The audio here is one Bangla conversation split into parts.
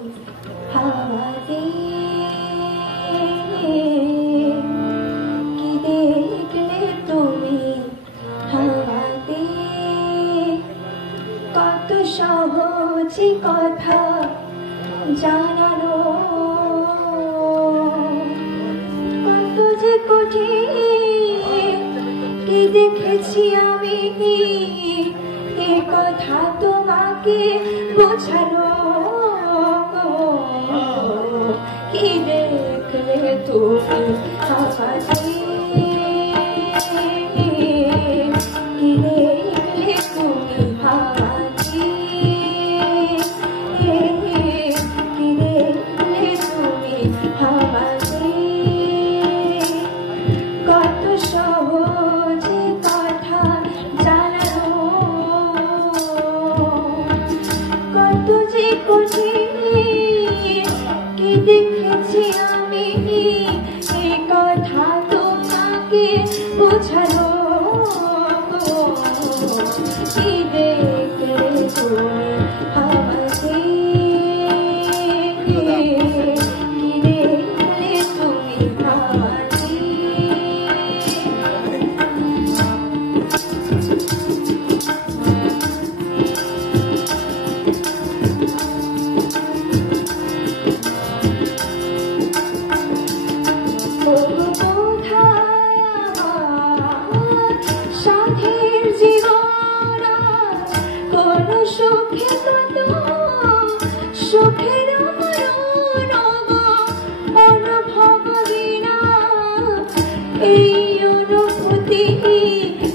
হাওয়াতে কি দেখলে তুমি হাওয়াতে কত সহজে কথা জানানো কত যে কঠিন কি দেখেছি আমি এ কথা তোমাকে বোঝানো কি দেখলে তুমি হাওয়াতে কি দেখলে তুমি হাওয়াতে কি দেখলে তুমি হাওয়াতে কত সহজে কথা জানানো কত যে কঠিন কি দেখেছি আমি এ কথা তোমাকে বোঝানো কি দেখলে তুমি হাওয়াতে কি দেখলে তুমি হাওয়াতে সাথের জীবন কোন সুখে কত সুখের অনুভব বিনা এই অনুভূতি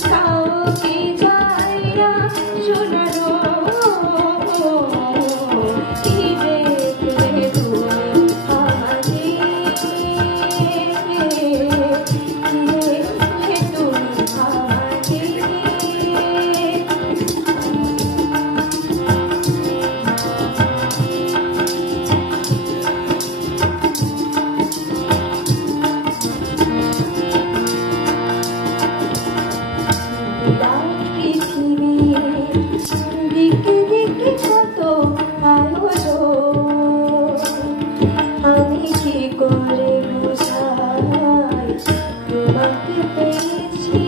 কাউকে যায় না শোনানো কি দেখলে তুমি হাওয়াতে দিকে দিকে কত আয়োজন আমি কি করে বোঝাই তোমাকে পেয়েছি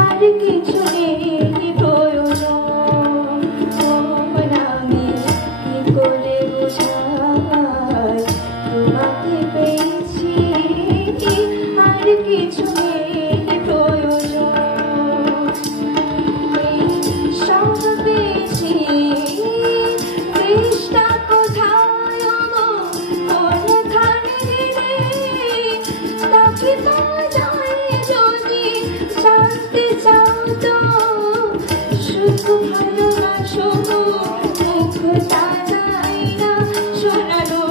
আর কিছু নেই প্রয়োজন আমি কি করে বোঝাই তোমাকে পেয়েছি আর কিছু নেই প্রয়োজন ভালোবাসো মুখ তাই না শোনানো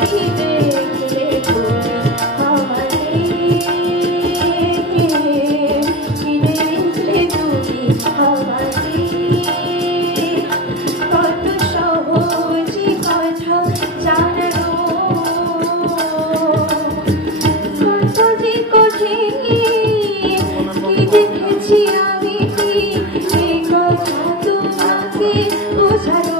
কি দেখলে তুমি হাওয়াতে কি দেখলে তুমি হাওয়াতে কত সহজে কথা জানানো কত যে কঠিন কি দেখেছি আমি এ কথা তোমাকে বোঝানো